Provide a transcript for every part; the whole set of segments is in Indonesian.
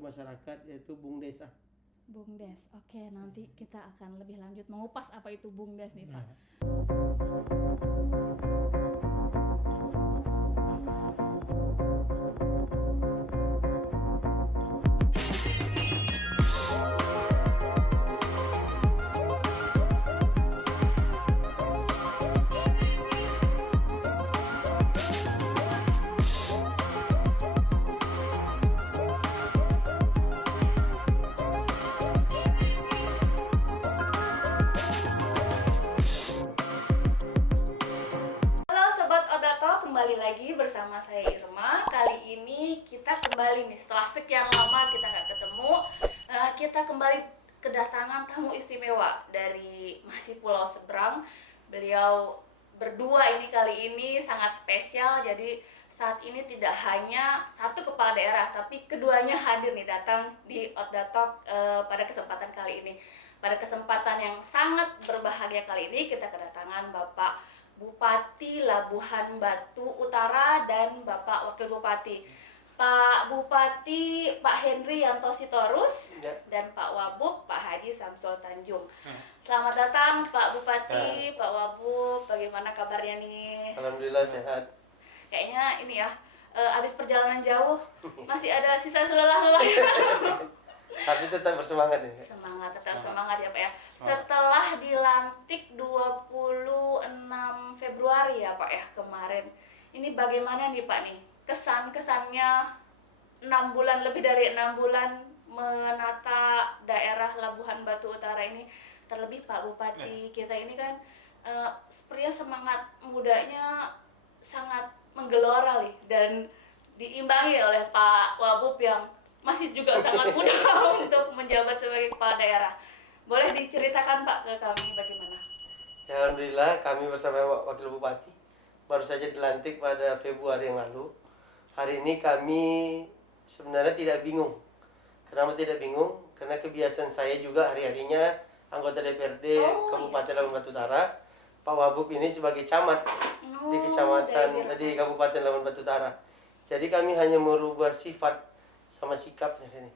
masyarakat yaitu BUMDes. BUMDes. Oke, nanti kita akan lebih lanjut mengupas apa itu BUMDes nih, Pak. Halo Sobat Odato, kembali lagi bersama saya Irma. Kali ini kita kembali nih, setelah sekian lama kita nggak ketemu, kita kembali kedatangan tamu istimewa dari masih Pulau Seberang. Beliau berdua ini kali ini sangat spesial, jadi saat ini tidak hanya satu kepala daerah, tapi keduanya hadir nih, datang di Odato pada kesempatan kali ini. Pada kesempatan yang sangat berbahagia kali ini, kita kedatangan Bapak Bupati Labuhan Batu Utara dan Bapak Wakil Bupati. Pak Bupati Pak Henry Yanto Sitorus dan Pak Wabub Pak Haji Samsul Tanjung. Selamat datang Pak Bupati, Pak Wabub, bagaimana kabarnya nih? Alhamdulillah sehat. Kayaknya ini ya, habis perjalanan jauh masih ada sisa selelah-lelah. Tapi tetap bersemangat nih. Semangat, tetap semangat ya Pak ya. Setelah dilantik 26 Februari ya Pak ya kemarin. Ini bagaimana nih Pak nih? Kesan-kesannya 6 bulan, lebih dari 6 bulan menata daerah Labuhan Batu Utara ini. Terlebih Pak Bupati kita ini kan sepertinya semangat mudanya sangat menggelora nih, dan diimbangi oleh Pak Wabub yang masih juga sangat muda untuk menjabat sebagai kepala daerah. Boleh diceritakan Pak ke kami bagaimana? Ya, Alhamdulillah kami bersama Wakil Bupati baru saja dilantik pada Februari yang lalu. Hari ini kami sebenarnya tidak bingung. Kenapa tidak bingung? Karena kebiasaan saya juga hari-harinya anggota DPRD Kabupaten Labuhan Batu Utara. Pak Wabub ini sebagai camat di kecamatan di Kabupaten Labuhan Batu Utara. Jadi kami hanya merubah sifat sama sikap di sini.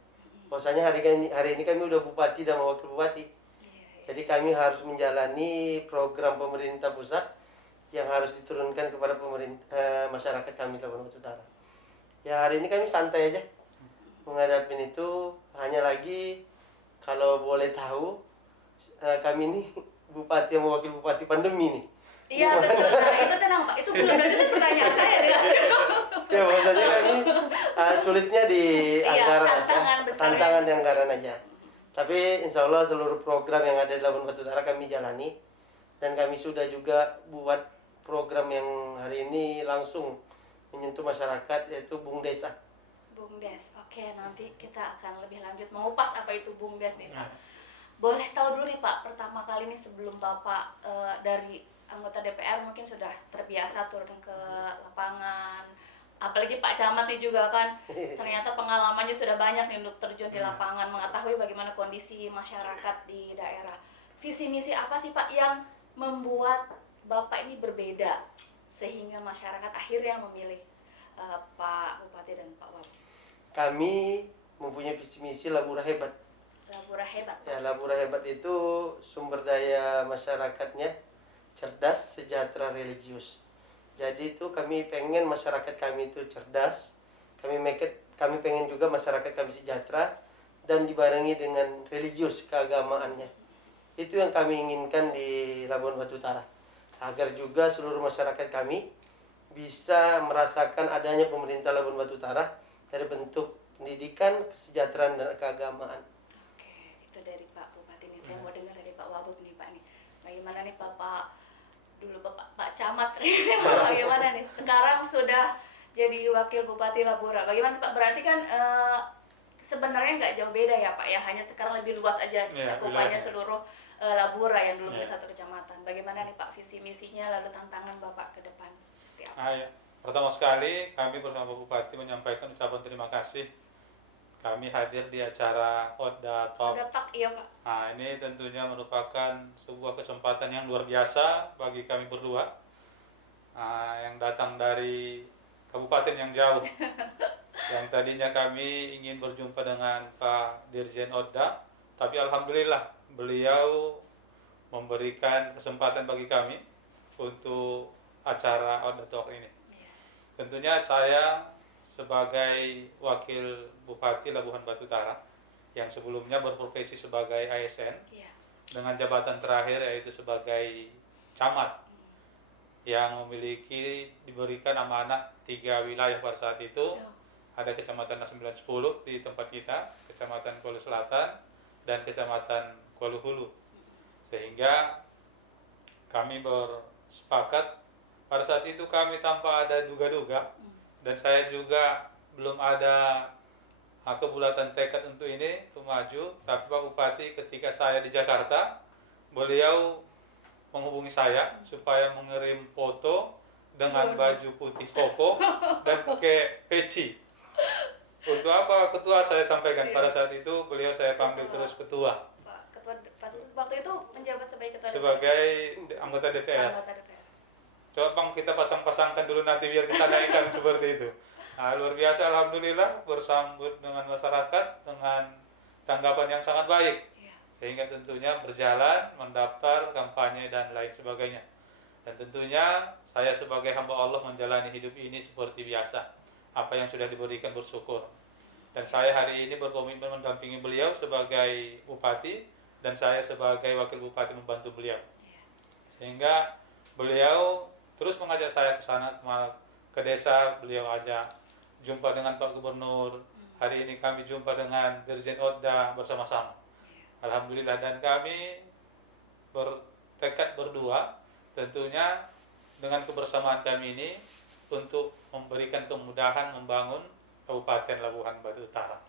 Bahwasanya hari ini kami udah bupati dan wakil bupati. Jadi kami harus menjalani program pemerintah pusat yang harus diturunkan kepada pemerintah masyarakat kami Labuhan Batu Utara. Ya hari ini kami santai aja menghadapi itu. Hanya lagi kalau boleh tahu kami ini bupati yang wakil bupati pandemi nih. Iya betul. Nah, itu tenang Pak. Itu belum itu pertanyaan saya. Ya bahwasanya kami sulitnya di anggaran tantangan aja, besar tantangan di anggaran aja. Tapi insya Allah seluruh program yang ada di Labuhan Batu Utara kami jalani, dan kami sudah juga buat program yang hari ini langsung menyentuh masyarakat, yaitu BUMDes. BUMDes. Oke, nanti kita akan lebih lanjut mengupas apa itu BUMDes nih Pak. Boleh tahu dulu nih Pak, pertama kali nih sebelum Bapak dari anggota DPR mungkin sudah terbiasa turun ke lapangan, apalagi Pak Camat nih juga kan ternyata pengalamannya sudah banyak nih untuk terjun di lapangan, mengetahui bagaimana kondisi masyarakat di daerah. Visi misi apa sih Pak yang membuat Bapak ini berbeda sehingga masyarakat akhirnya memilih Pak Bupati dan Pak Wabub? Kami mempunyai visi misi Labura Hebat. Labura Hebat. Ya, Labura Hebat itu sumber daya masyarakatnya cerdas, sejahtera, religius. Jadi itu kami pengen masyarakat kami itu cerdas, kami pengen juga masyarakat kami sejahtera dan dibarengi dengan religius keagamaannya. Itu yang kami inginkan di Labuhan Batu Utara, agar juga seluruh masyarakat kami bisa merasakan adanya pemerintah Labuhan Batu Utara dari bentuk pendidikan, kesejahteraan, dan keagamaan. Oke, itu dari Pak Bupati nih. Saya mau dengar dari Pak Wabub nih Pak nih. Bagaimana nih Bapak dulu Pak Camat bagaimana nih sekarang sudah jadi wakil bupati Labura, bagaimana Pak? Berarti kan sebenarnya nggak jauh beda ya Pak ya, hanya sekarang lebih luas aja cakupannya seluruh Labura yang dulu satu kecamatan. Bagaimana nih Pak visi misinya, lalu tantangan Bapak ke depan? Pertama sekali kami bersama Pak Bupati menyampaikan ucapan terima kasih. Kami hadir di acara Oda Talk. Iya Pak. Nah, ini tentunya merupakan sebuah kesempatan yang luar biasa bagi kami berdua yang datang dari kabupaten yang jauh. Yang tadinya kami ingin berjumpa dengan Pak Dirjen Odda, tapi alhamdulillah beliau memberikan kesempatan bagi kami untuk acara Odda Talk ini. Tentunya saya sebagai Wakil Bupati Labuhan Batu Utara yang sebelumnya berprofesi sebagai ASN dengan jabatan terakhir yaitu sebagai camat yang diberikan amanah 3 wilayah pada saat itu. Ada Kecamatan 910 di tempat kita, Kecamatan Kuala Selatan, dan Kecamatan Kuala Hulu. Sehingga kami bersepakat pada saat itu kami tanpa ada duga-duga, dan saya juga belum ada kebulatan tekad untuk ini, untuk maju. Tapi Pak Bupati ketika saya di Jakarta, beliau menghubungi saya supaya mengirim foto dengan baju putih koko dan pakai peci. Untuk apa ketua saya sampaikan pada saat itu beliau saya panggil terus ketua. Pak ketua waktu itu menjabat sebagai ketua sebagai anggota DPR. Coba Bang kita pasang-pasangkan dulu nanti biar kita naikkan seperti itu. Nah, luar biasa alhamdulillah bersambut dengan masyarakat dengan tanggapan yang sangat baik. Sehingga tentunya berjalan, mendaftar, kampanye dan lain sebagainya. Dan tentunya saya sebagai hamba Allah menjalani hidup ini seperti biasa. Apa yang sudah diberikan bersyukur. Dan saya hari ini berkomitmen mendampingi beliau sebagai bupati dan saya sebagai wakil bupati membantu beliau. Sehingga beliau terus mengajak saya ke sana, ke desa, beliau ajak jumpa dengan Pak Gubernur. Hari ini kami jumpa dengan Dirjen Odda bersama-sama. Alhamdulillah, dan kami bertekad berdua tentunya dengan kebersamaan kami ini untuk memberikan kemudahan membangun Kabupaten Labuhan Batu Utara.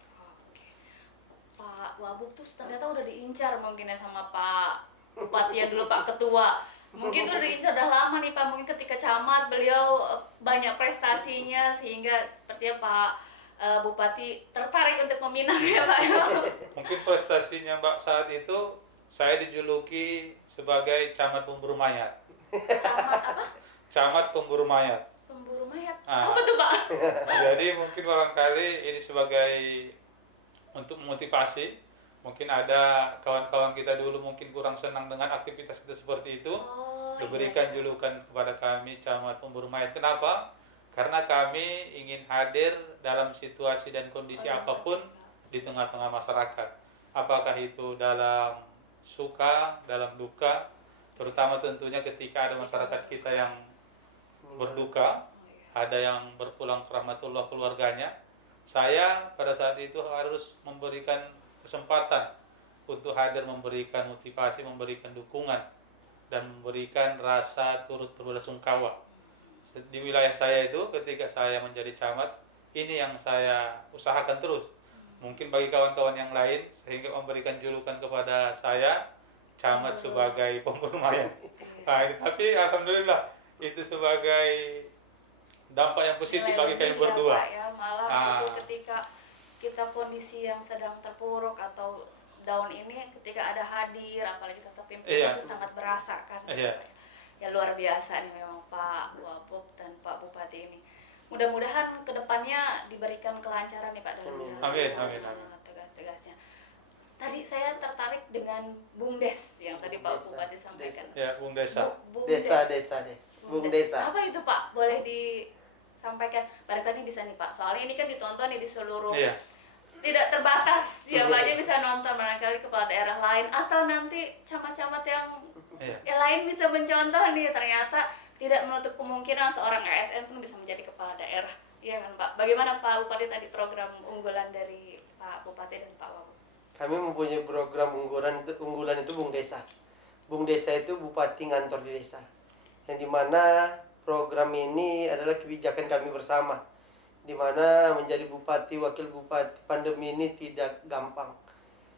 Pak Wabuk tuh ternyata udah diincar mungkin ya sama Pak Bupati ya dulu, Pak Ketua. Mungkin tuh udah diincar udah lama nih Pak, mungkin ketika camat beliau banyak prestasinya sehingga sepertinya Pak Bupati tertarik untuk meminang ya Pak. Mungkin prestasinya Mbak saat itu saya dijuluki sebagai camat pemburu mayat. Camat apa? Camat pemburu mayat. Pemburu mayat. Apa tuh Pak? Jadi mungkin barangkali ini sebagai untuk memotivasi. Mungkin ada kawan-kawan kita dulu mungkin kurang senang dengan aktivitas kita seperti itu. Diberikan julukan kepada kami camat pemburu mayat. Kenapa? Karena kami ingin hadir dalam situasi dan kondisi apapun di tengah-tengah masyarakat. Apakah itu dalam suka, dalam duka, terutama tentunya ketika ada masyarakat kita yang berduka, ada yang berpulang ke rahmatullah keluarganya. Saya pada saat itu harus memberikan kesempatan untuk hadir, memberikan motivasi, memberikan dukungan, dan memberikan rasa turut berbelasungkawa. Di wilayah saya itu ketika saya menjadi camat, ini yang saya usahakan terus. Mungkin bagi kawan-kawan yang lain sehingga memberikan julukan kepada saya camat sebagai pemburu mayat. Nah, tapi alhamdulillah itu sebagai dampak yang positif bagi kami berdua. Pak, ya, malah itu ketika kita kondisi yang sedang terpuruk atau down ini, ketika ada hadir apalagi sosok pimpinan itu sangat berasa kan. Ya luar biasa nih memang Pak Wabuk dan Pak Bupati ini. Mudah-mudahan kedepannya diberikan kelancaran nih Pak dalam tugas-tugasnya. Tadi saya tertarik dengan BUMDes yang tadi Pak Bupati sampaikan. Ya, BUMDesa. Desa deh. BUMDesa. Apa itu Pak? Boleh disampaikan? Barangkali bisa nih Pak. Soalnya ini kan ditonton nih di seluruh. Tidak terbatas. Siapa aja bisa nonton, barangkali kepala daerah lain atau nanti camat-camat yang lain bisa mencontoh nih, ternyata tidak menutup kemungkinan seorang ASN pun bisa menjadi kepala daerah. Iya kan Pak? Bagaimana Pak Bupati tadi program unggulan dari Pak Bupati dan Pak Wabuk? Kami mempunyai program unggulan itu BUMDesa. BUMDesa itu Bupati Ngantor di Desa. Yang dimana program ini adalah kebijakan kami bersama. Dimana menjadi bupati, wakil bupati, pandemi ini tidak gampang.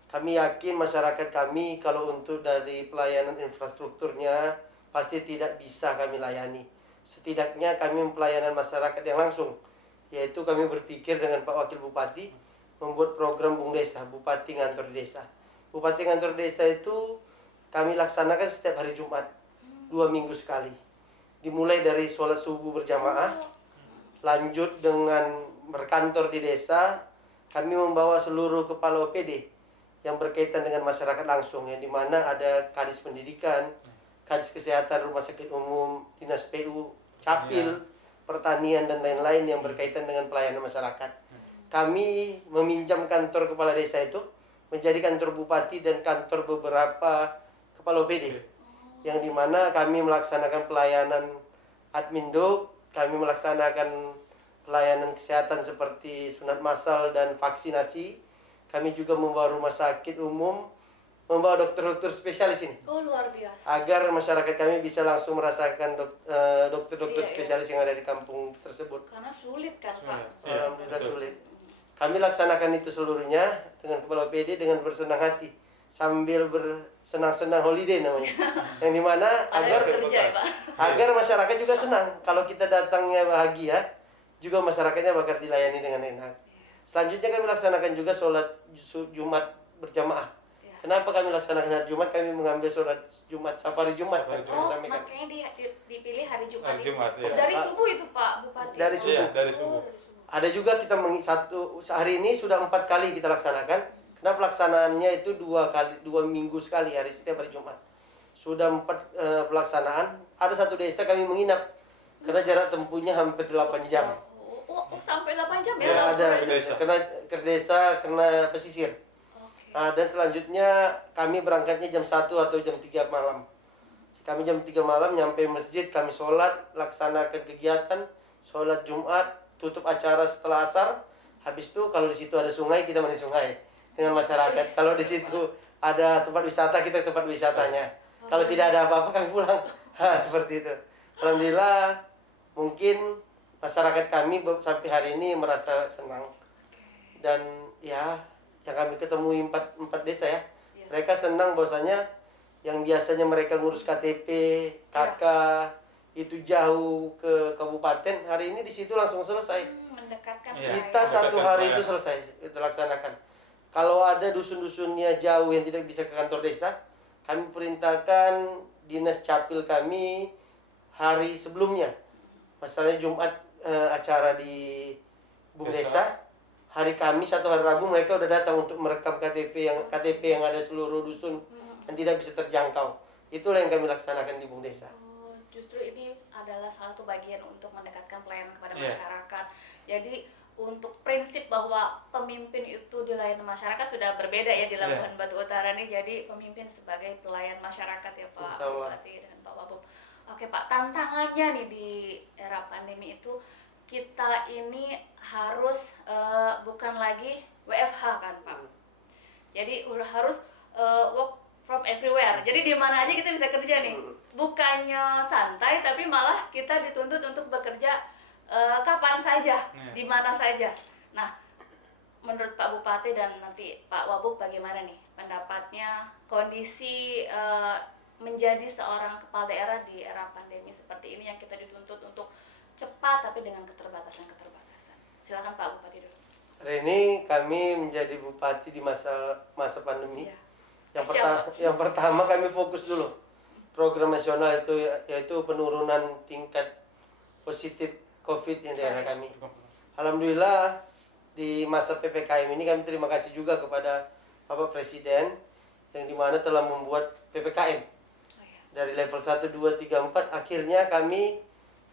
Kami yakin masyarakat kami kalau untuk dari pelayanan infrastrukturnya pasti tidak bisa kami layani. Setidaknya kami pelayanan masyarakat yang langsung, yaitu kami berpikir dengan Pak Wakil Bupati membuat program BUMDesa, Bupati Ngantor Desa. Bupati Ngantor Desa itu kami laksanakan setiap hari Jumat, 2 minggu sekali. Dimulai dari sholat subuh berjamaah, lanjut dengan berkantor di desa, kami membawa seluruh kepala OPD yang berkaitan dengan masyarakat langsung, yang dimana ada Kadis Pendidikan, Kadis Kesehatan, Rumah Sakit Umum, Dinas PU, Capil, Pertanian, dan lain-lain yang berkaitan dengan pelayanan masyarakat. Kami meminjam kantor kepala desa itu menjadi kantor bupati dan kantor beberapa kepala OPD, yang dimana kami melaksanakan pelayanan adminduk, kami melaksanakan pelayanan kesehatan seperti sunat massal dan vaksinasi. Kami juga membawa rumah sakit umum, membawa dokter-dokter spesialis ini, Oh, luar biasa. agar masyarakat kami bisa langsung merasakan dokter-dokter Iya, iya. spesialis yang ada di kampung tersebut. Karena sulit kan, Pak. Iya, Alhamdulillah betul. sulit. Kami laksanakan itu seluruhnya dengan kepala OPD dengan bersenang hati, sambil bersenang-senang holiday namanya. Yang dimana Padahal agar bekerja ya, Pak. agar masyarakat juga senang. Kalau kita datangnya bahagia, juga masyarakatnya bakal dilayani dengan enak. Selanjutnya kami laksanakan juga sholat Jumat berjamaah. Iya. Kenapa kami laksanakan hari Jumat? Kami mengambil sholat Jumat, safari Jumat. Safari Kami Oh, sampaikan. makanya dipilih hari Jumat. Hari itu. Jumat, Oh, iya. dari subuh itu, Pak Bupati. Dari Oh. subuh. Iya, dari Oh, subuh. dari subuh. Ada juga kita hari ini sudah 4 kali kita laksanakan. Karena pelaksanaannya itu 2 minggu sekali, hari setiap hari Jumat. Sudah 4 pelaksanaan. Ada satu desa kami menginap karena jarak tempuhnya hampir 8 jam. Oh, sampai 8 jam ya? Ya ada, Ke desa. ke desa, kena pesisir. Oke. Nah, dan selanjutnya kami berangkatnya jam 1 atau jam 3 malam. Kami jam 3 malam nyampe masjid, kami sholat, laksanakan kegiatan, sholat Jumat, tutup acara setelah asar. Habis itu kalau di situ ada sungai, kita mandi sungai dengan masyarakat. Kalau di situ ada tempat wisata, kita ke tempat wisatanya. Kalau tidak ada apa-apa, kami pulang. Seperti itu. Alhamdulillah, mungkin masyarakat kami sampai hari ini merasa senang. Dan ya, yang kami ketemui empat desa ya, Iya. mereka senang bahwasanya yang biasanya mereka ngurus KTP, KK, itu jauh ke kabupaten, hari ini di situ langsung selesai. Mendekatkan Iya. Kita mereka. satu hari itu selesai kita laksanakan. Kalau ada dusun-dusunnya jauh yang tidak bisa ke kantor desa, kami perintahkan dinas capil kami hari sebelumnya. Masalahnya Jumat acara di Bung Desa. Desa, hari Kamis atau hari Rabu mereka udah datang untuk merekam KTP yang ada seluruh dusun yang tidak bisa terjangkau. Itulah yang kami laksanakan di Bung Desa. Oh, justru ini adalah salah satu bagian untuk mendekatkan pelayanan kepada Iya. masyarakat. Jadi untuk prinsip bahwa pemimpin itu dilayani masyarakat sudah berbeda ya di Labuhan Batu Utara nih. Jadi pemimpin sebagai pelayan masyarakat ya Pak Insya Allah. Bupati dan Pak Wabub. Oke Pak, tantangannya nih di era pandemi itu kita ini harus bukan lagi WFH kan Pak. Jadi harus work from everywhere. Jadi di mana aja kita bisa kerja nih. Bukannya santai tapi malah kita dituntut untuk bekerja kapan saja, Iya. di mana saja. Nah, menurut Pak Bupati dan nanti Pak Wabub bagaimana nih pendapatnya kondisi menjadi seorang kepala daerah di era pandemi seperti ini yang kita dituntut untuk cepat tapi dengan keterbatasan-keterbatasan. Silakan Pak Bupati dulu. Hari ini kami menjadi bupati di masa pandemi. Iya. Yang Spesial. pertama kami fokus dulu program nasional itu yaitu penurunan tingkat positif COVID di daerah kami. Alhamdulillah di masa PPKM ini kami terima kasih juga kepada Bapak Presiden yang dimana telah membuat PPKM Oh, iya. dari level 1, 2, 3, 4. Akhirnya kami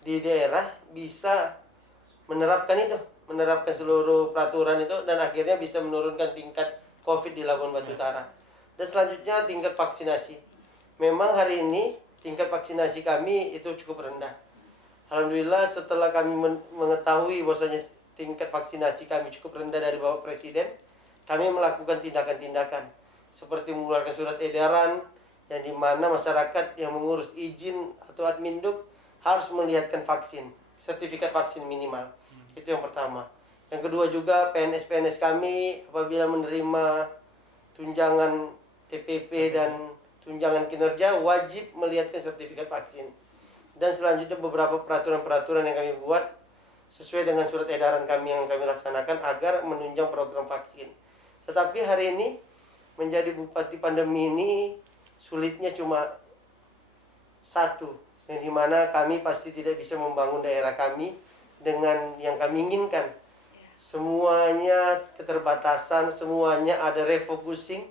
di daerah bisa menerapkan seluruh peraturan itu dan akhirnya bisa menurunkan tingkat COVID di Labuan Batu Utara. Dan selanjutnya tingkat vaksinasi. Memang hari ini tingkat vaksinasi kami itu cukup rendah. Alhamdulillah setelah kami mengetahui bahwasanya tingkat vaksinasi kami cukup rendah dari Bapak Presiden, kami melakukan tindakan-tindakan seperti mengeluarkan surat edaran yang dimana masyarakat yang mengurus izin atau adminduk harus melihatkan vaksin, sertifikat vaksin minimal. Itu yang pertama. Yang kedua juga PNS-PNS kami apabila menerima tunjangan TPP dan tunjangan kinerja wajib melihatkan sertifikat vaksin. Dan selanjutnya beberapa peraturan-peraturan yang kami buat sesuai dengan surat edaran kami yang kami laksanakan agar menunjang program vaksin. Tetapi hari ini menjadi bupati pandemi ini sulitnya cuma satu, yang dimana kami pasti tidak bisa membangun daerah kami dengan yang kami inginkan. semuanya keterbatasan, semuanya ada refocusing,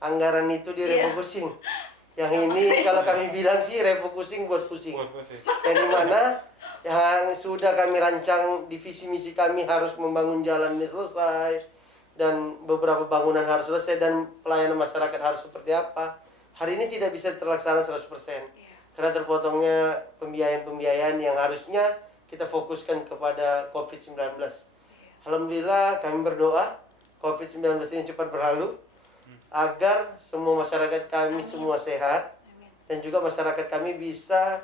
anggaran itu direfocusing. Yang ini kalau kami bilang sih refocusing buat pusing. Yang dimana yang sudah kami rancang di visi misi kami harus membangun jalan ini selesai, dan beberapa bangunan harus selesai, dan pelayanan masyarakat harus seperti apa. Hari ini tidak bisa terlaksana 100%. Karena terpotongnya pembiayaan-pembiayaan yang harusnya kita fokuskan kepada COVID-19. Alhamdulillah kami berdoa COVID-19 ini cepat berlalu, agar semua masyarakat kami semua sehat, dan juga masyarakat kami bisa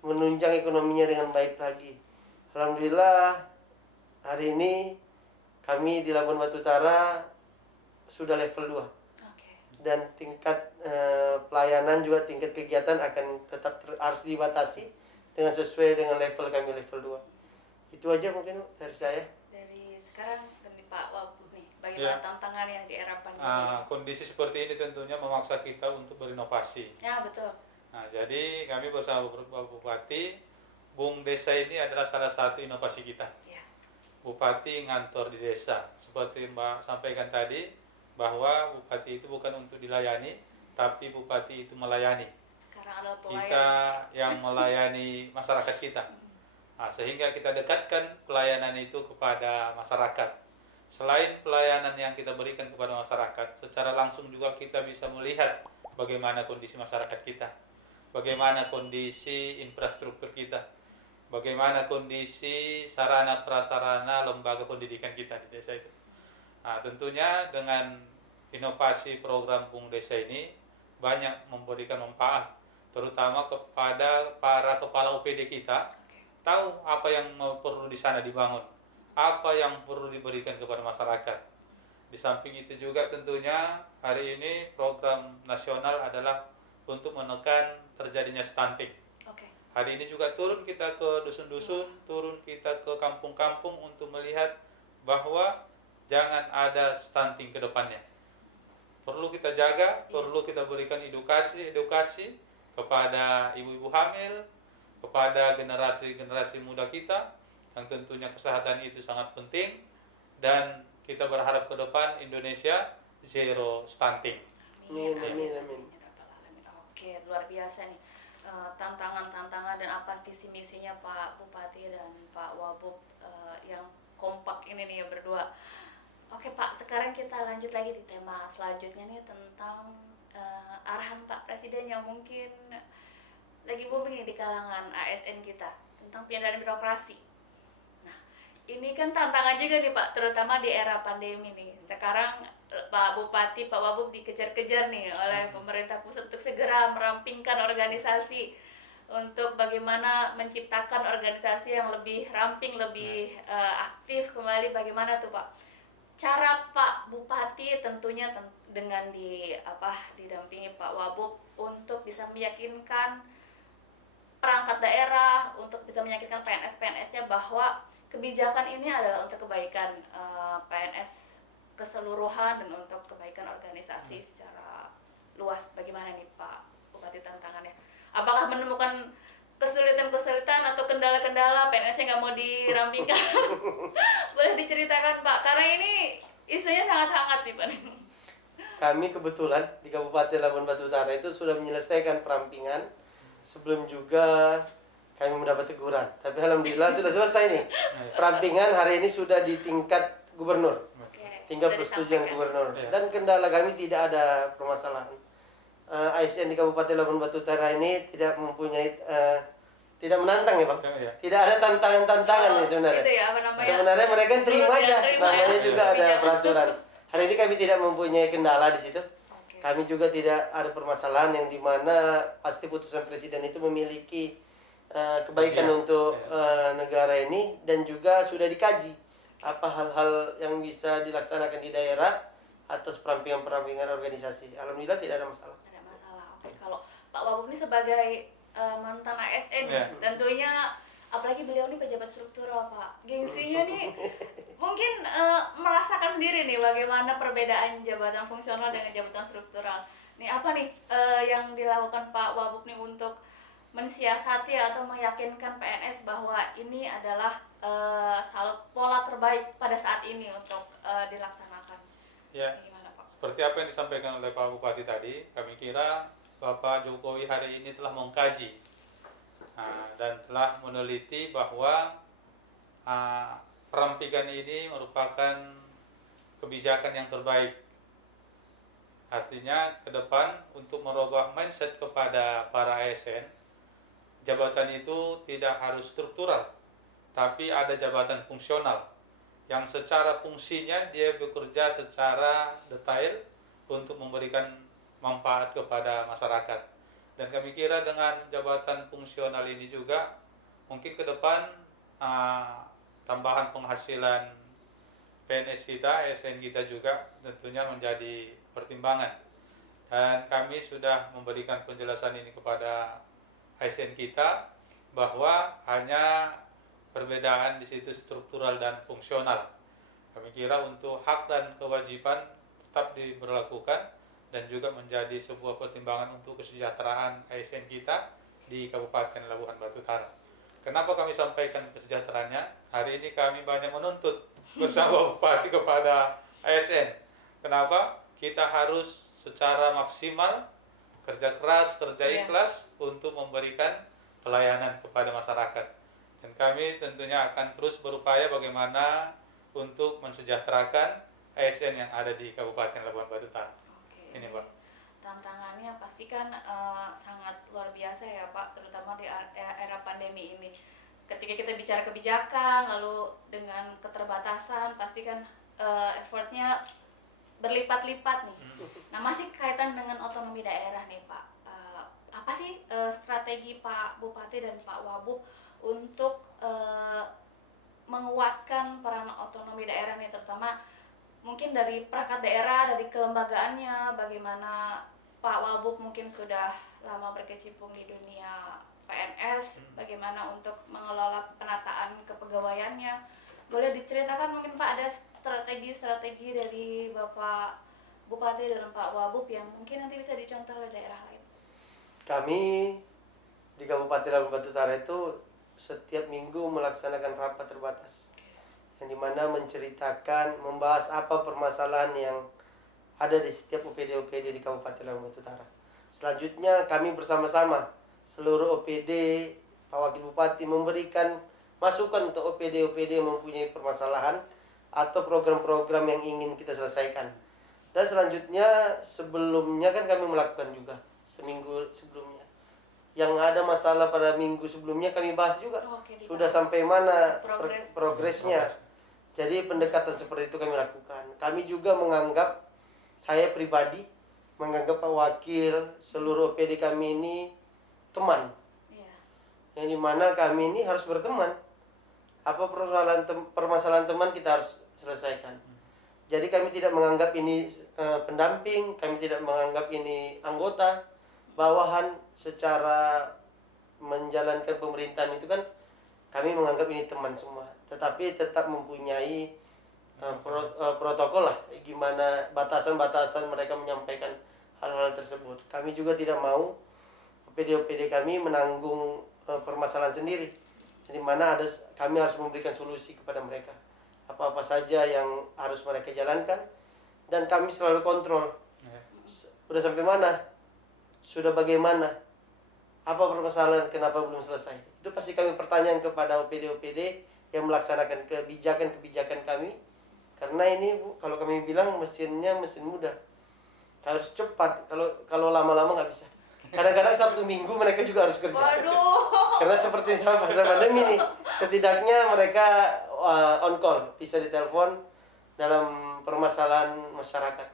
menunjang ekonominya dengan baik lagi. Alhamdulillah hari ini kami di Labuan Batu Utara sudah level 2. Dan tingkat pelayanan juga tingkat kegiatan akan tetap harus dibatasi dengan sesuai dengan level kami level 2. Itu aja mungkin dari saya. Dari sekarang dari Pak Wabub nih, bagaimana tantangan yang di era pandemi? Kondisi seperti ini tentunya memaksa kita untuk berinovasi. Ya, betul. Nah, jadi kami bersama Bapak Bupati, Bung Desa ini adalah salah satu inovasi kita. Ya. Bupati ngantor di desa. Seperti Mbak sampaikan tadi, bahwa Bupati itu bukan untuk dilayani, tapi Bupati itu melayani. Sekarang adalah pelayan. Kita yang melayani masyarakat kita. Nah, sehingga kita dekatkan pelayanan itu kepada masyarakat. Selain pelayanan yang kita berikan kepada masyarakat, secara langsung juga kita bisa melihat bagaimana kondisi masyarakat kita, bagaimana kondisi infrastruktur kita, bagaimana kondisi sarana prasarana lembaga pendidikan kita di desa itu. Nah, tentunya dengan inovasi program Bung Desa ini banyak memberikan manfaat, terutama kepada para kepala OPD kita, tahu apa yang perlu di sana dibangun, apa yang perlu diberikan kepada masyarakat. Di samping itu juga tentunya hari ini program nasional adalah untuk menekan terjadinya stunting. Hari ini juga turun kita ke dusun-dusun, turun kita ke kampung-kampung untuk melihat bahwa jangan ada stunting ke depannya. Perlu kita jaga, perlu kita berikan edukasi kepada ibu-ibu hamil, kepada generasi muda kita, yang tentunya kesehatan itu sangat penting, dan kita berharap ke depan Indonesia zero stunting. Amin. Oke, luar biasa nih tantangan-tantangan dan apa visi misinya Pak Bupati dan Pak Wabub yang kompak ini nih ya berdua. Oke Pak, sekarang kita lanjut lagi di tema selanjutnya nih tentang arahan Pak Presiden yang mungkin lagi booming nih di kalangan ASN kita tentang penyederhanaan birokrasi. Nah, ini kan tantangan juga nih Pak, terutama di era pandemi nih. Sekarang Pak Bupati, Pak Wabub dikejar-kejar nih oleh pemerintah pusat untuk segera merampingkan organisasi untuk bagaimana menciptakan organisasi yang lebih ramping, lebih aktif kembali. Bagaimana tuh Pak? Cara Pak Bupati tentunya dengan didampingi Pak Wabub untuk bisa meyakinkan perangkat daerah, untuk bisa meyakinkan PNS-PNS-nya bahwa kebijakan ini adalah untuk kebaikan PNS keseluruhan dan untuk kebaikan organisasi secara luas. Bagaimana nih Pak Bupati tantangannya? Apakah menemukan kesulitan-kesulitan atau kendala-kendala PNS-nya nggak mau dirampingkan? Boleh diceritakan Pak, karena ini isunya sangat hangat nih Pak. Kami kebetulan di Kabupaten Labuan Batu Utara itu sudah menyelesaikan perampingan sebelum juga kami mendapat teguran. Tapi alhamdulillah sudah selesai nih. Perampingan hari ini sudah di tingkat gubernur. Tinggal persetujuan gubernur. Dan kendala kami tidak ada permasalahan. ASN di Kabupaten Labuan Batu Utara ini tidak mempunyai tidak menantang ya Bang. Tidak ada tantangan-tantangan ya sebenarnya. Itu ya, apa namanya? Sebenarnya mereka terima aja. Namanya juga ada peraturan. Hari ini kami tidak mempunyai kendala di situ. Kami juga tidak ada permasalahan yang dimana pasti putusan presiden itu memiliki kebaikan untuk negara ini, dan juga sudah dikaji apa hal-hal yang bisa dilaksanakan di daerah atas perampingan organisasi. Alhamdulillah tidak ada masalah. Tidak ada masalah. Oke, kalau Pak Wabub ini sebagai mantan ASN, tentunya apalagi beliau ini pejabat struktural Pak, gengsinya nih mungkin merasakan sendiri nih bagaimana perbedaan jabatan fungsional dengan jabatan struktural. Nih apa nih yang dilakukan Pak Wabub nih untuk mensiasati atau meyakinkan PNS bahwa ini adalah selalu pola terbaik pada saat ini untuk dilaksanakan. Ya, Gimana Pak? seperti apa yang disampaikan oleh Pak Bupati tadi, kami kira Bapak Jokowi hari ini telah mengkaji dan telah meneliti bahwa perampikan ini merupakan kebijakan yang terbaik. Artinya ke depan untuk merubah mindset kepada para ASN, jabatan itu tidak harus struktural, tapi ada jabatan fungsional yang secara fungsinya dia bekerja secara detail untuk memberikan manfaat kepada masyarakat. Dan kami kira dengan jabatan fungsional ini juga mungkin ke depan tambahan penghasilan PNS kita, ASN kita juga tentunya menjadi pertimbangan. Dan kami sudah memberikan penjelasan ini kepada ASN kita bahwa hanya perbedaan di situ struktural dan fungsional. Kami kira untuk hak dan kewajiban tetap diberlakukan dan juga menjadi sebuah pertimbangan untuk kesejahteraan ASN kita di Kabupaten Labuhan Batu Utara. Kenapa kami sampaikan kesejahteraannya? Hari ini kami banyak menuntut bersama Bupati kepada ASN. Kenapa? Kita harus secara maksimal kerja keras, kerja ikhlas untuk memberikan pelayanan kepada masyarakat. Dan kami tentunya akan terus berupaya bagaimana untuk mensejahterakan ASN yang ada di Kabupaten Labuhan Batu Utara. Oke. Ini Pak. Tantangannya pasti kan sangat luar biasa ya Pak, terutama di era pandemi ini. Ketika kita bicara kebijakan, lalu dengan keterbatasan, pasti kan effortnya berlipat-lipat nih. Nah, masih kaitan dengan otonomi daerah nih Pak. Apa sih strategi Pak Bupati dan Pak Wabub untuk menguatkan peran otonomi daerah nih, terutama mungkin dari perangkat daerah, dari kelembagaannya, bagaimana Pak Wabub mungkin sudah lama berkecimpung di dunia PNS, bagaimana untuk mengelola penataan kepegawaiannya. Boleh diceritakan mungkin Pak ada strategi-strategi dari Bapak Bupati dan Pak Wabub yang mungkin nanti bisa dicontoh oleh daerah lain. Kami di Kabupaten Labuhan Batu Utara itu setiap minggu melaksanakan rapat terbatas yang dimana menceritakan, membahas apa permasalahan yang ada di setiap OPD-OPD di Kabupaten Labuhan Batu Utara. Selanjutnya kami bersama-sama seluruh OPD, Pak Wakil Bupati memberikan masukan untuk OPD-OPD yang mempunyai permasalahan atau program-program yang ingin kita selesaikan. Dan selanjutnya sebelumnya kan kami melakukan juga seminggu sebelumnya. Yang ada masalah pada minggu sebelumnya kami bahas juga. Sudah sampai mana progresnya. Jadi pendekatan seperti itu kami lakukan. Kami juga menganggap, saya pribadi menganggap Pak Wakil, seluruh OPD kami ini teman. Yang dimana kami ini harus berteman. Apa permasalahan teman kita harus selesaikan. Jadi kami tidak menganggap ini pendamping, kami tidak menganggap ini anggota bawahan. Secara menjalankan pemerintahan itu kan kami menganggap ini teman semua, tetapi tetap mempunyai protokol lah, gimana batasan-batasan mereka menyampaikan hal-hal tersebut. Kami juga tidak mau OPD-OPD kami menanggung permasalahan sendiri, di mana kami harus memberikan solusi kepada mereka. Apa-apa saja yang harus mereka jalankan, dan kami selalu kontrol. Sudah sampai mana? Sudah bagaimana? Apa permasalahan, kenapa belum selesai? Itu pasti kami pertanyaan kepada OPD-OPD yang melaksanakan kebijakan-kebijakan kami. Karena ini Bu, kalau kami bilang mesinnya mesin muda. Harus cepat, kalau lama-lama nggak bisa. Kadang-kadang Sabtu Minggu mereka juga harus kerja. Waduh. Karena seperti sama masa pandemi nih, setidaknya mereka on call, bisa ditelepon dalam permasalahan masyarakat.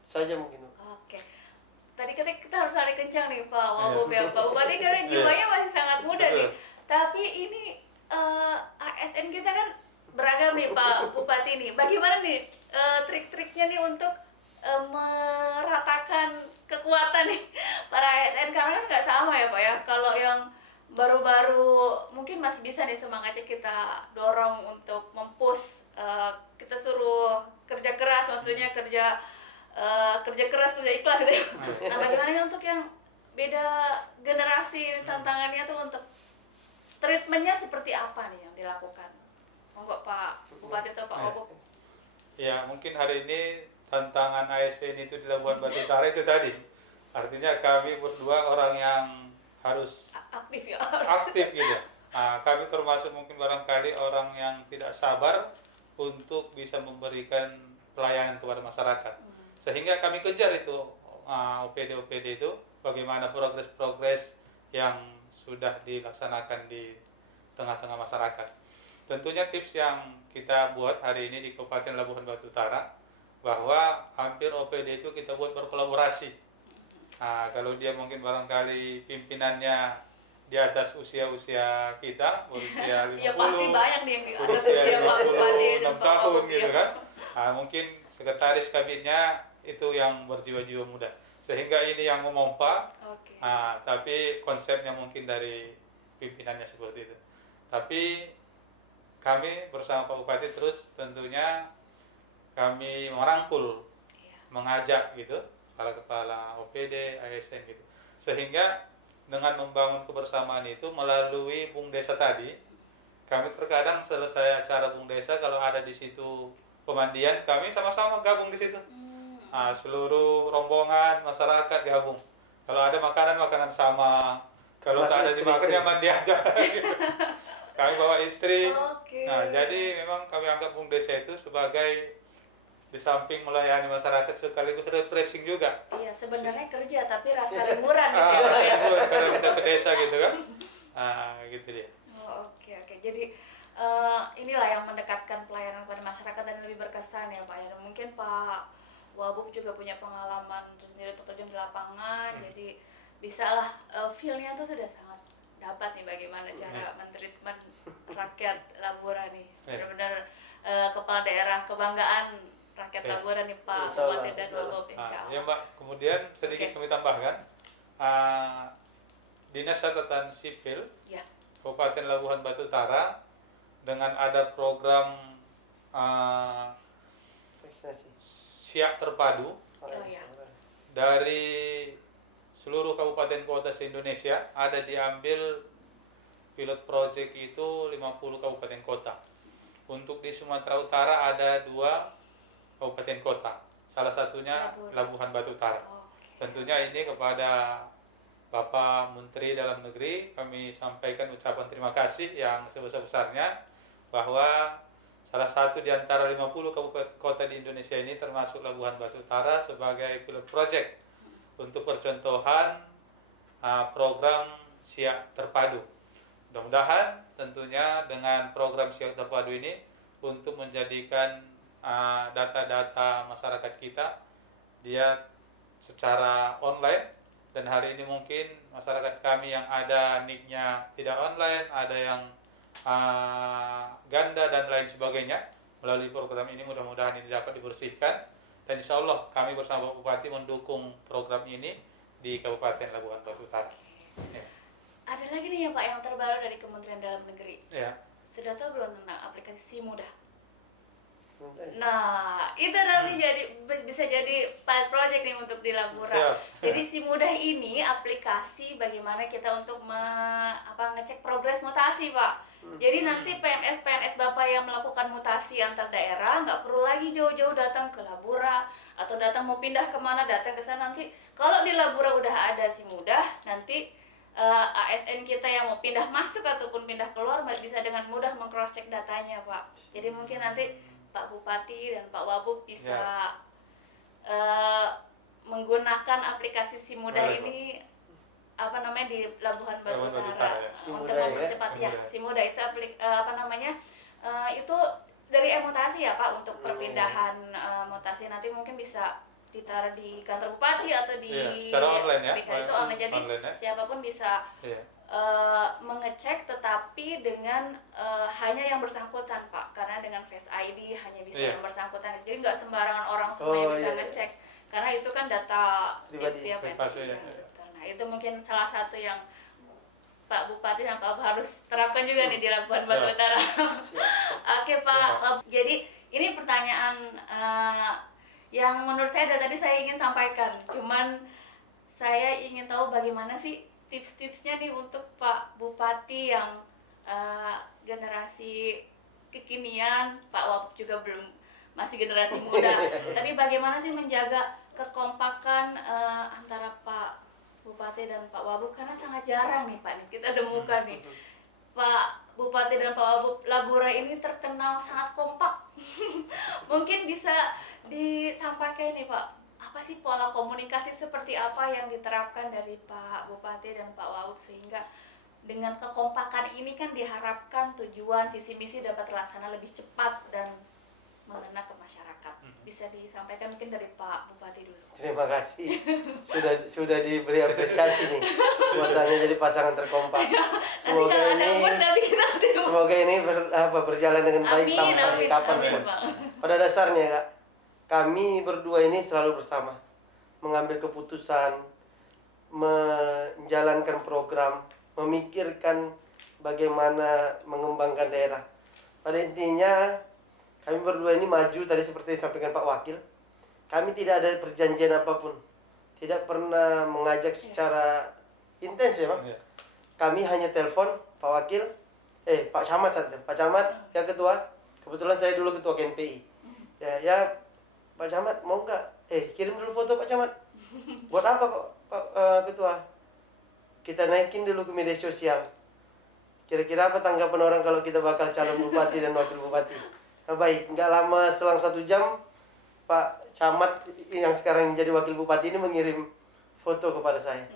Itu saja mungkin. Oke. Tadi kita harus lari kencang nih Pak Wabub ya. Pak Bupati karena jiwanya masih sangat muda nih. Tapi ini ASN kita kan beragam nih Pak Bupati nih. Bagaimana nih trik-triknya nih untuk meratakan kekuatan nih para ASN, karena kan nggak sama ya Pak ya. Kalau yang baru-baru mungkin masih bisa nih semangatnya kita dorong untuk mempush, kita suruh kerja keras, maksudnya kerja keras, kerja ikhlas gitu. Nah bagaimana nih untuk yang beda generasi, tantangannya tuh untuk treatmentnya seperti apa nih yang dilakukan? Monggo Pak Bupati atau Pak Wabub. Ya, mungkin hari ini tantangan ASN itu di Labuan Batu Utara itu tadi. Artinya kami berdua orang yang harus Aktif ya. aktif gitu. Nah, kami termasuk mungkin barangkali orang yang tidak sabar untuk bisa memberikan pelayanan kepada masyarakat. Sehingga kami kejar itu OPD-OPD itu bagaimana progres-progres yang sudah dilaksanakan di tengah-tengah masyarakat. Tentunya tips yang kita buat hari ini di Kabupaten Labuhan Batu Utara bahwa hampir OPD itu kita buat berkolaborasi. Nah, kalau dia mungkin barangkali pimpinannya di atas usia-usia kita, berusia 50, Ya pasti banyak nih yang di atas berusia usia Pak Bupati dan 56 Pak tahun Wabub gitu ya. kan. Nah, mungkin sekretaris kabinetnya itu yang berjiwa-jiwa muda. Sehingga ini yang memompa, Oke. tapi konsepnya mungkin dari pimpinannya seperti itu. Tapi kami bersama Pak Bupati terus tentunya kami merangkul, Iya. mengajak gitu kepala-kepala OPD, ASN gitu. Sehingga dengan membangun kebersamaan itu melalui Bung Desa tadi, kami terkadang selesai acara Bung Desa kalau ada di situ pemandian, kami sama-sama gabung di situ. Seluruh rombongan masyarakat gabung. Kalau ada makanan sama, kalau tak ada dimakan ya mandi aja. Gitu. Kami bawa istri. Oke. Nah, jadi memang kami anggap Bung Desa itu sebagai di samping melayani masyarakat sekaligus refreshing juga. Iya, sebenarnya kerja tapi rasa liburan gitu ya. Pak, ya. Liburan karena kita ke desa gitu kan. Gitu dia. Oh, oke. Jadi inilah yang mendekatkan pelayanan kepada masyarakat dan lebih berkesan ya Pak ya. Dan mungkin Pak Wabub juga punya pengalaman tersendiri untuk terjun di lapangan, jadi bisalah feel-nya tuh sudah sangat dapat nih bagaimana cara mentreatment rakyat Labora nih. Benar-benar kepala daerah kebanggaan rakyat Labora nih Pak Bupati dan Wabub insya Allah. Ya Mbak, kemudian sedikit kami tambahkan, Dinas Catatan Sipil Ya. Kabupaten Labuhan Batu Utara dengan ada program Siap Terpadu Ya. dari seluruh kabupaten kota se-Indonesia, ada diambil pilot project itu 50 kabupaten kota. Untuk di Sumatera Utara ada 2 kabupaten kota, salah satunya Labuhan Batu Utara. Tentunya ini kepada Bapak Menteri Dalam Negeri kami sampaikan ucapan terima kasih yang sebesar-besarnya bahwa salah satu di antara 50 kabupaten kota di Indonesia ini termasuk Labuhan Batu Utara sebagai pilot project untuk percontohan program Siap Terpadu. Mudah-mudahan tentunya dengan program Siap Terpadu ini untuk menjadikan data-data masyarakat kita dia secara online, dan hari ini mungkin masyarakat kami yang ada nicknya tidak online, ada yang ganda dan lain sebagainya, melalui program ini mudah-mudahan ini dapat dibersihkan, dan insya Allah kami bersama Bupati mendukung program ini di Kabupaten Labuhan Batu Utara. Ya. Ada lagi nih ya Pak yang terbaru dari Kementerian Dalam Negeri. Ya. Sudah tahu belum tentang aplikasi SIMudah? Nah, itu nanti bisa jadi pilot project nih untuk di Labora. Jadi SIMudah ini aplikasi bagaimana kita untuk ngecek progres mutasi, Pak. Jadi nanti PNS Bapak yang melakukan mutasi antar daerah nggak perlu lagi jauh-jauh datang ke Labora atau datang mau pindah kemana, datang ke sana. Nanti kalau di Labora udah ada SIMudah, nanti ASN kita yang mau pindah masuk ataupun pindah keluar bisa dengan mudah meng-cross check datanya, Pak. Jadi mungkin nanti Pak Bupati dan Pak Wabub bisa menggunakan aplikasi SIMudah ini di Labuhan Batu Utara untuk mempercepat ya. SIMudah itu itu dari mutasi ya Pak, untuk perpindahan mutasi nanti mungkin bisa ditaruh di kantor bupati atau di secara online ya. itu online, jadi siapapun bisa mengecek, tetapi dengan hanya yang bersangkutan Pak, karena dengan Face ID hanya bisa yang bersangkutan, jadi nggak sembarangan orang semuanya bisa ngecek, karena itu kan data pribadi ya. Nah itu mungkin salah satu yang Pak Bupati dan Pak harus terapkan juga nih di Labuhan Batu Utara. Oke Pak, jadi ini pertanyaan yang menurut saya dari tadi saya ingin sampaikan, cuman saya ingin tahu bagaimana sih tips-tipsnya nih untuk Pak Bupati yang generasi kekinian, Pak Wabub juga belum, masih generasi muda. Tapi bagaimana sih menjaga kekompakan antara Pak Bupati dan Pak Wabub, karena sangat jarang nih Pak nih kita temukan nih. Pak Bupati dan Pak Wabub Labura ini terkenal sangat kompak. Mungkin bisa disampaikan nih Pak, apa sih pola komunikasi seperti apa yang diterapkan dari Pak Bupati dan Pak Wabub sehingga dengan kekompakan ini kan diharapkan tujuan visi misi dapat terlaksana lebih cepat dan mengena ke masyarakat. Bisa disampaikan mungkin dari Pak Bupati dulu. Terima kasih. Sudah diberi apresiasi nih. Puasanya jadi pasangan terkompak. Semoga ini berjalan dengan baik sampai kapanpun. Pada dasarnya Kak, kami berdua ini selalu bersama, mengambil keputusan, menjalankan program, memikirkan bagaimana mengembangkan daerah. Pada intinya kami berdua ini maju tadi seperti yang disampaikan Pak Wakil. Kami tidak ada perjanjian apapun, tidak pernah mengajak secara intens ya Bang. Kami hanya telepon Pak Wakil, Pak Camat saja, Pak Camat ya ketua. Kebetulan saya dulu ketua KNPI. Ya Pak Camat mau nggak? Kirim dulu foto Pak Camat. Buat apa Pak ketua? Kita naikin dulu ke media sosial. Kira-kira apa tanggapan orang kalau kita bakal calon bupati dan wakil bupati? Nah, baik, nggak lama selang 1 jam Pak Camat yang sekarang menjadi wakil bupati ini mengirim foto kepada saya.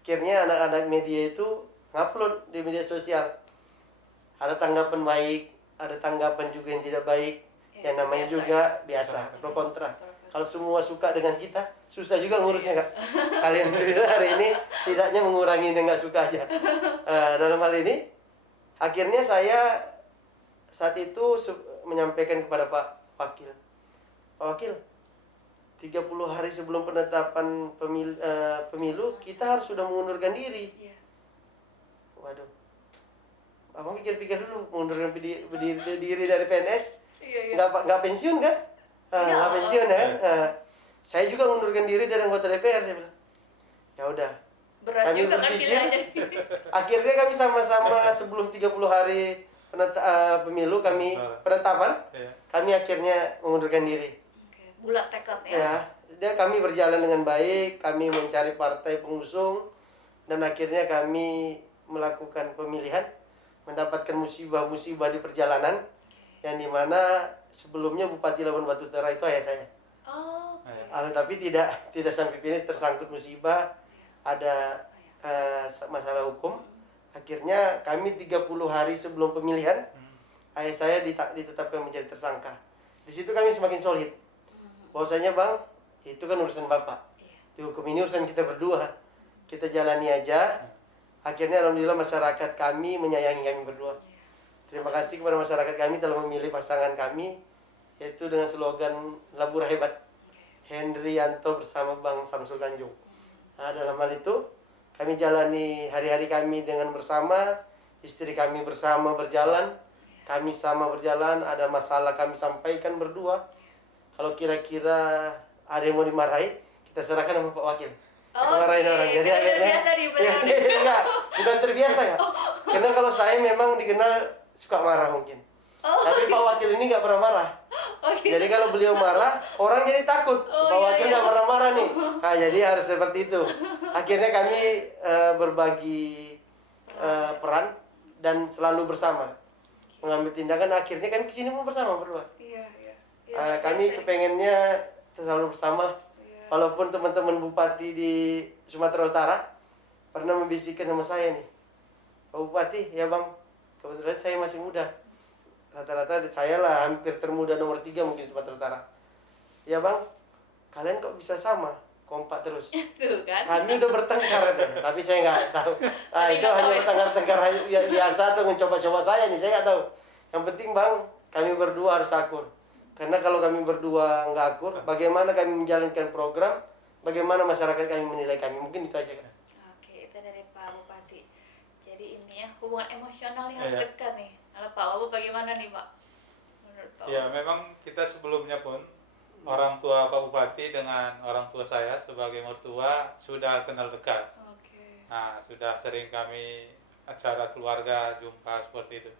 Akhirnya anak-anak media itu ngupload di media sosial. Ada tanggapan baik, ada tanggapan juga yang tidak baik. Yang namanya juga biasa, pro kontra. Kalau semua suka dengan kita, susah juga ngurusnya Kak. Kalian hari ini setidaknya mengurangi yang nggak suka aja. Dalam hal ini, akhirnya saya saat itu menyampaikan kepada Pak Wakil. Pak Wakil, 30 hari sebelum penetapan pemilu, kita harus sudah mengundurkan diri. Waduh, abang pikir-pikir dulu, mengundurkan diri dari PNS, nggak pensiun kan? Nggak pensiun kan? Saya juga mengundurkan diri dari anggota DPR, saya bilang. Ya udah. Berat kami juga berpikir, kan akhirnya kami sama-sama sebelum 30 hari pemilu penetapan, kami akhirnya mengundurkan diri. Bulat tekad ya. Kami berjalan dengan baik, kami mencari partai pengusung, dan akhirnya kami melakukan pemilihan, mendapatkan musibah-musibah di perjalanan, yang dimana sebelumnya Bupati Labuan Batu Utara itu ayah saya. Tapi tidak sampai finish, tersangkut musibah, ada masalah hukum. Akhirnya kami 30 hari sebelum pemilihan, ayah saya ditetapkan menjadi tersangka. Di situ kami semakin solid. Bahwasanya Bang, itu kan urusan Bapak. Di hukum ini urusan kita berdua. Kita jalani aja. Akhirnya alhamdulillah masyarakat kami menyayangi kami berdua. Terima kasih kepada masyarakat kami telah memilih pasangan kami, yaitu dengan slogan Labura Hebat, Hendrianto bersama Bang Samsul Tanjung. Dalam hal itu, kami jalani hari-hari kami dengan bersama, istri kami bersama berjalan, kami sama berjalan, ada masalah kami sampaikan berdua. Kalau kira-kira ada yang mau dimarahi, kita serahkan sama Pak Wakil. Marahin orang. Jadi akhirnya enggak, bukan terbiasa ya. Karena kalau saya memang dikenal suka marah mungkin. Tapi Pak Wakil ini nggak pernah marah. Jadi kalau beliau marah, orang jadi takut. Pak Wakil nggak pernah marah nih. Nah, jadi harus seperti itu. Akhirnya kami berbagi peran dan selalu bersama mengambil tindakan. Akhirnya kami kesini pun bersama berdua. Kami kepengennya selalu bersama. Walaupun teman-teman bupati di Sumatera Utara pernah membisikkan sama saya nih, Pak Bupati, ya Bang, kebetulan saya masih muda. Rata-rata saya lah hampir termuda nomor 3 mungkin Sumatera Utara. Ya Bang, kalian kok bisa sama, kompak terus. Tuh kan. Kami udah bertengkar tapi saya nggak tahu. Itu hanya bertengkar-tengkar biasa atau mencoba-coba saya nih, saya nggak tahu. Yang penting Bang, kami berdua harus akur. Karena kalau kami berdua nggak akur, bagaimana kami menjalankan program, bagaimana masyarakat kami menilai kami, mungkin itu aja kan. Oke, itu dari Pak Bupati. Jadi ini ya, hubungan emosional yang harus dekat nih. Kalau Pak Wabub bagaimana nih Pak? Menurut Pak Ya, memang kita sebelumnya pun orang tua Pak Bupati dengan orang tua saya sebagai mertua sudah kenal dekat. Nah, sudah sering kami acara keluarga jumpa seperti itu.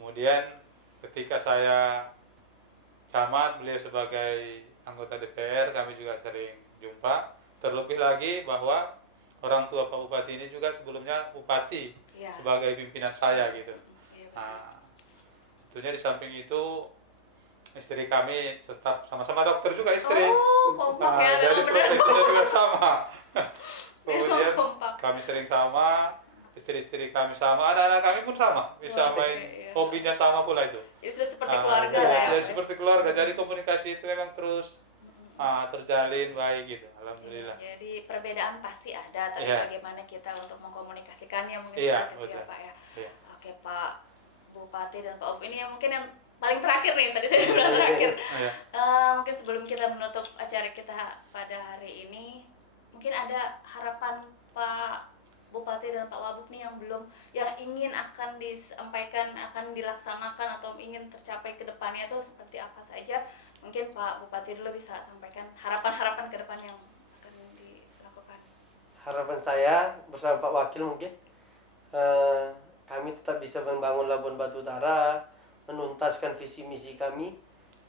Kemudian ketika saya camat, beliau sebagai anggota DPR, kami juga sering jumpa. Terlebih lagi bahwa orang tua Pak Bupati ini juga sebelumnya bupati Iya. sebagai pimpinan saya gitu. Iya, betul. Nah, tentunya di samping itu istri kami tetap sama-sama dokter juga istri. Oh, kompak ya, Jadi memang benar. profesinya juga sama. Memang Kemudian kompak. kami sering sama, istri-istri kami sama, anak-anak kami pun sama, bisa Oh, main iya. hobinya sama pula itu. Jadi sudah seperti Ah, keluarga iya, lah ya. sudah seperti keluarga. Jadi komunikasi itu memang terus terjalin baik gitu. Alhamdulillah. Jadi perbedaan pasti ada, tapi Iya. bagaimana kita untuk mengkomunikasikannya mungkin Iya, seperti itu ya betul. Pak ya. Iya. Oke Pak Bupati dan Pak Op, ini yang mungkin yang paling terakhir nih, tadi saya bilang terakhir. Iya. Mungkin sebelum kita menutup acara kita pada hari ini, mungkin ada harapan Pak Bupati dan Pak Wabub nih yang ingin akan disampaikan, akan dilaksanakan atau ingin tercapai ke depannya itu seperti apa saja. Mungkin Pak Bupati dulu bisa sampaikan harapan-harapan ke depan yang akan dilakukan. Harapan saya bersama Pak Wakil mungkin kami tetap bisa membangun Labuan Batu Utara, menuntaskan visi misi kami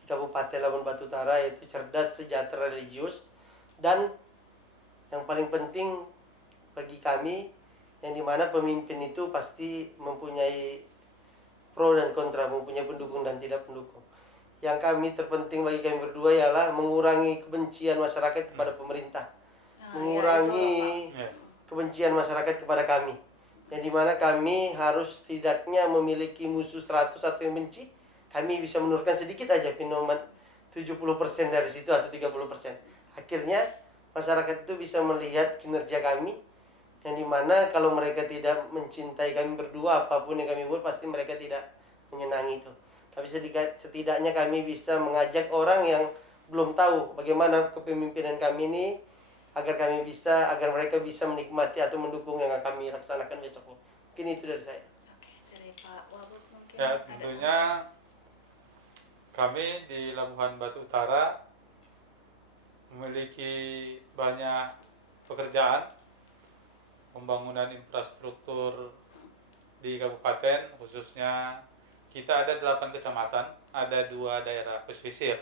di Kabupaten Labuan Batu Utara, yaitu cerdas, sejahtera, religius, dan yang paling penting bagi kami yang dimana pemimpin itu pasti mempunyai pro dan kontra, mempunyai pendukung dan tidak pendukung. Yang kami terpenting bagi kami berdua ialah mengurangi kebencian masyarakat kepada pemerintah, mengurangi Iya. kebencian masyarakat kepada kami, yang dimana kami harus setidaknya memiliki musuh 100 atau yang benci, kami bisa menurunkan sedikit aja pinoman 70% dari situ atau 30%. Akhirnya masyarakat itu bisa melihat kinerja kami, yang dimana kalau mereka tidak mencintai kami berdua, apapun yang kami buat pasti mereka tidak menyenangi itu. Tapi setidaknya kami bisa mengajak orang yang belum tahu bagaimana kepemimpinan kami ini, agar mereka bisa menikmati atau mendukung yang akan kami laksanakan besoknya. Mungkin itu dari saya. Oke, dari Pak Wabub mungkin Ya, ada. tentunya kami di Labuhan Batu Utara memiliki banyak pekerjaan pembangunan infrastruktur di kabupaten, khususnya kita ada 8 kecamatan, ada 2 daerah pesisir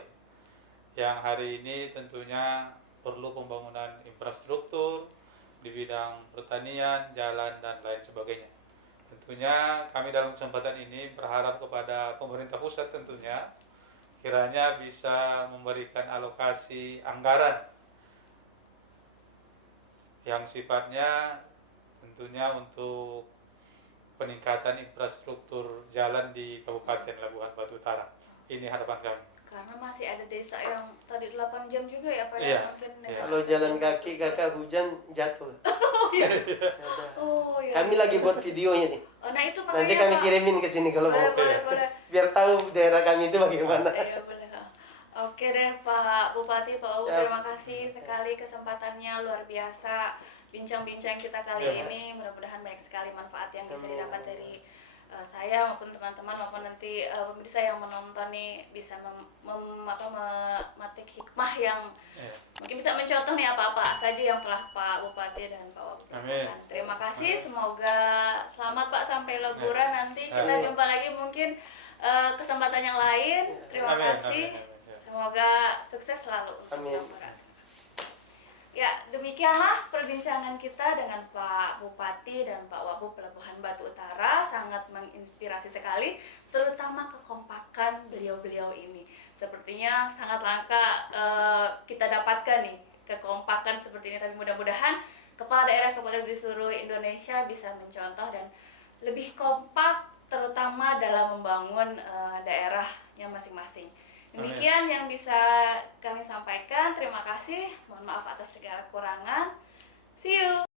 yang hari ini tentunya perlu pembangunan infrastruktur di bidang pertanian, jalan, dan lain sebagainya. Tentunya kami dalam kesempatan ini berharap kepada pemerintah pusat tentunya kiranya bisa memberikan alokasi anggaran yang sifatnya tentunya untuk peningkatan infrastruktur jalan di Kabupaten Labuhan Batu Utara. Ini harapan kami. Karena masih ada desa yang tadi 8 jam juga ya Pak Iya, ya, mungkin iya. Kalau jalan kaki kakak hujan jatuh. Ada. Oh iya. Kami lagi buat videonya nih. Oh, nah itu makanya Nanti kami Pak. kirimin ke sini kalau Boleh, mau. boleh. Biar tahu daerah kami itu bagaimana. Iya, boleh. Oke deh Pak Bupati, Pak Wabub, Siap. terima kasih sekali kesempatannya, luar biasa. Bincang-bincang kita kali Iya. ini mudah-mudahan banyak sekali manfaat yang bisa Amin. didapat dari saya maupun teman-teman maupun nanti pemirsa yang menonton nih bisa memetik hikmah yang Iya. mungkin bisa mencontoh nih apa-apa saja yang telah Pak Bupati dan Pak Wabub Amin. lakukan. Terima kasih, semoga selamat Pak sampai Logura. Nanti kita Amin. jumpa lagi mungkin kesempatan yang lain. Terima Amin, kasih. amin, amin. Ya. Semoga sukses selalu untuk Amin. Logura. Ya, demikianlah perbincangan kita dengan Pak Bupati dan Pak Wabub Labuhan Batu Utara. Sangat menginspirasi sekali, terutama kekompakan beliau-beliau ini. Sepertinya sangat langka kita dapatkan nih, kekompakan seperti ini. Tapi mudah-mudahan kepala daerah di seluruh Indonesia bisa mencontoh dan lebih kompak, terutama dalam membangun daerahnya masing-masing. Demikian yang bisa kami sampaikan. Terima kasih. Mohon maaf atas segala kekurangan. See you.